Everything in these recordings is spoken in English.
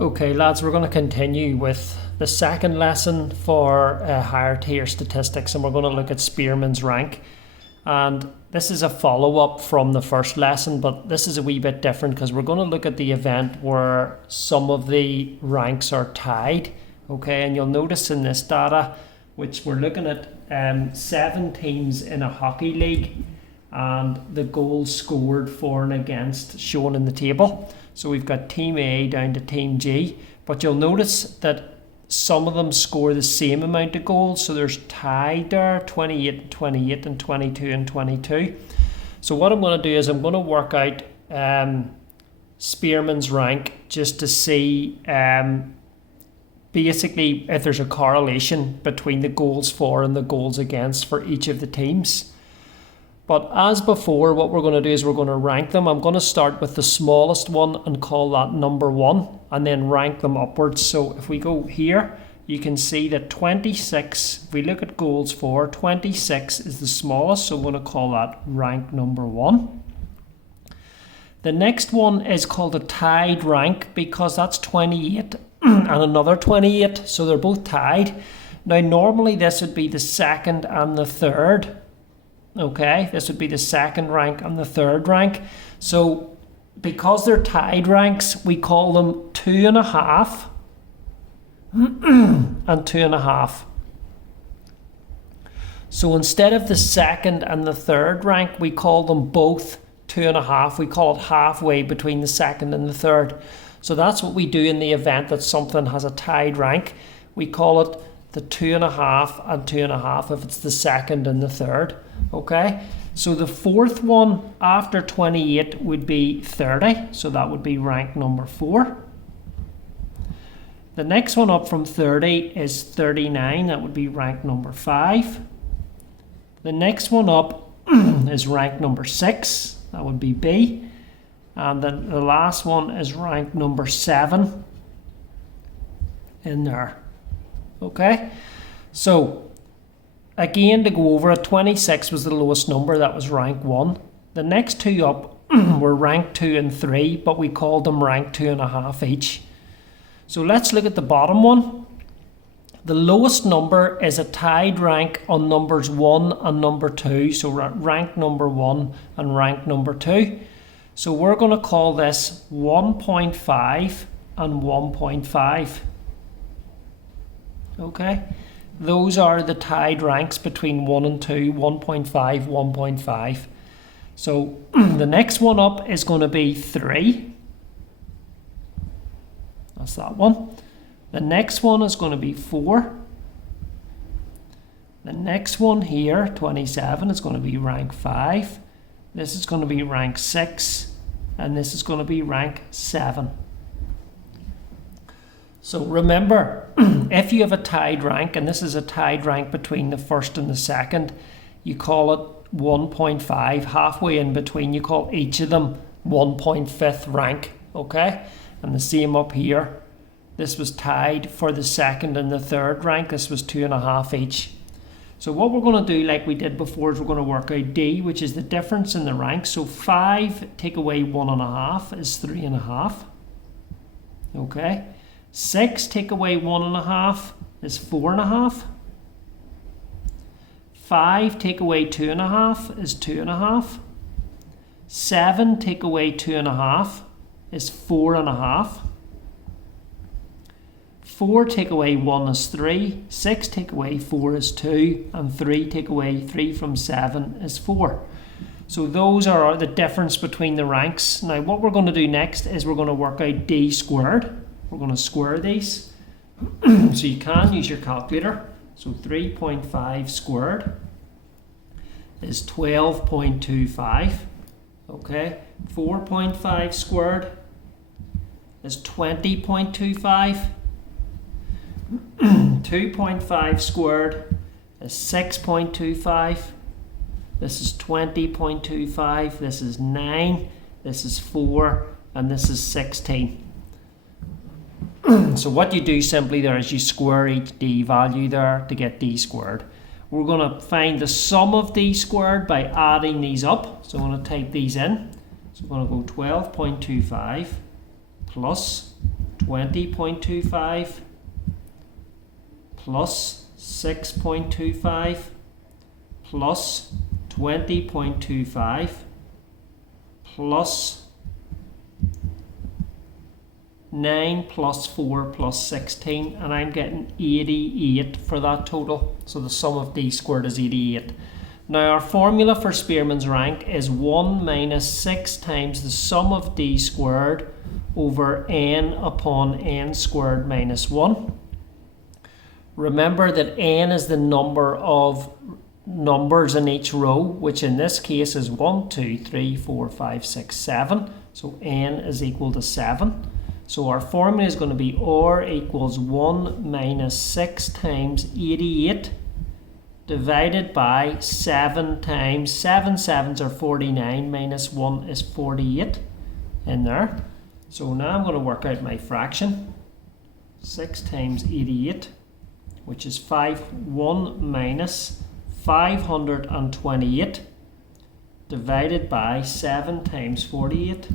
Okay lads, we're going to continue with the second lesson for higher tier statistics, and we're going to look at Spearman's rank. And this is a follow-up from the first lesson, but this is a wee bit different because we're going to look at the event where some of the ranks are tied. Okay, and you'll notice in this data, which we're looking at 7 teams in a hockey league and the goals scored for and against shown in the table. So we've got Team A down to Team G, but you'll notice that some of them score the same amount of goals. So there's tied there, 28 and 28 and 22 and 22. So what I'm going to do is I'm going to work out Spearman's rank just to see basically if there's a correlation between the goals for and the goals against for each of the teams. But as before, what we're going to do is we're going to rank them. I'm going to start with the smallest one and call that number 1, and then rank them upwards. So if we go here, you can see that 26, if we look at goals for, 26 is the smallest, so I'm going to call that rank number 1. The next one is called a tied rank because that's 28 and another 28, so they're both tied. Now normally this would be the second and the third. Okay, this would be the second rank and the third rank. So because they're tied ranks, we call them 2.5 and 2.5. So instead of the second and the third rank, we call them both 2.5. We call it halfway between the second and the third. So that's what we do in the event that something has a tied rank. We call it the 2.5 and 2.5 if it's the second and the third. Okay, so the fourth one after 28 would be 30, so that would be rank number 4. The next one up from 30 is 39, that would be rank number 5. The next one up is rank number 6, that would be B. And then the last one is rank number 7 in there. Okay, so again, to go over it, 26 was the lowest number, that was rank 1. The next two up were rank 2 and 3, but we called them rank 2.5 each. So let's look at the bottom one. The lowest number is a tied rank on numbers 1 and number 2, so rank number 1 and rank number 2. So we're going to call this 1.5 and 1.5. Okay. Those are the tied ranks between 1 and 2, 1.5, 1.5. So the next one up is going to be 3. That's that one. The next one is going to be 4. The next one here, 27, is going to be rank 5. This is going to be rank 6. And this is going to be rank 7. So remember, if you have a tied rank, and this is a tied rank between the first and the second, you call it 1.5, halfway in between, you call each of them 1.5 rank, okay? And the same up here. This was tied for the second and the third rank. This was 2.5 each. So what we're going to do, like we did before, is we're going to work out D, which is the difference in the ranks. So 5 take away 1.5 is 3.5, okay? 6 take away 1.5 is 4.5. 5 take away 2.5 is 2.5. 7 take away 2.5 is 4.5. 4 take away 1 is 3. 6 take away 4 is 2. And 3 take away 3 from 7 is 4. So those are the difference between the ranks. Now what we're going to do next is we're going to work out D squared. We're going to square these. So you can use your calculator. So 3.5 squared is 12.25. Okay. 4.5 squared is 20.25. 2.5 squared is 6.25. This is 20.25. This is 9. This is 4. And this is 16. So what you do simply there is you square each D value there to get D squared. We're going to find the sum of D squared by adding these up. So I'm going to type these in. So I'm going to go 12.25 plus 20.25 plus 6.25 plus 20.25 plus 9 plus 4 plus 16, and I'm getting 88 for that total. So the sum of d squared is 88. Now our formula for Spearman's rank is 1 minus 6 times the sum of d squared over n upon n squared minus 1. Remember that n is the number of numbers in each row, which in this case is 1, 2, 3, 4, 5, 6, 7. So n is equal to 7. So our formula is going to be r equals 1 minus 6 times 88 divided by 7 times 7 sevens are 49 minus 1 is 48 in there. So now I'm going to work out my fraction. 6 times 88, which is 1 minus 528 divided by 7 times 48,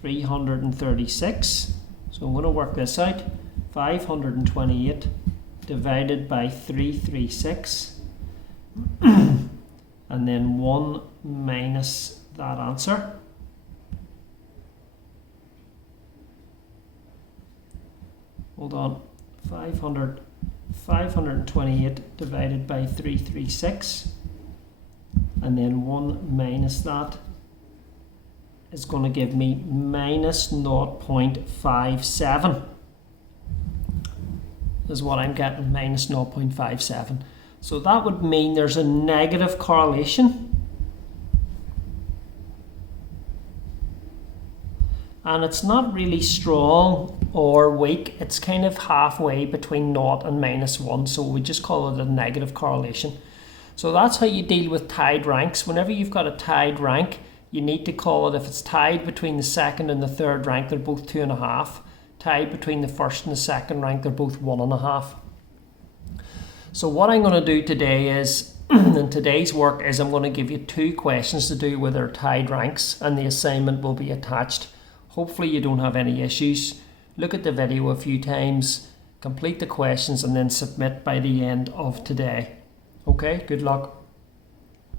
336. So I'm going to work this out. 528 divided by 336 and then 1 minus that answer. Hold on. 528 divided by 336 and then 1 minus that is going to give me minus 0.57 is what I'm getting, minus 0.57. So that would mean there's a negative correlation, and it's not really strong or weak. It's kind of halfway between 0 and minus 1, so we just call it a negative correlation. So that's how you deal with tied ranks. Whenever you've got a tied rank, you need to call it, if it's tied between the second and the third rank, they're both 2.5. Tied between the first and the second rank, they're both 1.5. So what I'm going to do today is, in today's work, is I'm going to give you 2 questions to do with their tied ranks, and the assignment will be attached. Hopefully you don't have any issues. Look at the video a few times, complete the questions, and then submit by the end of today. Okay, good luck.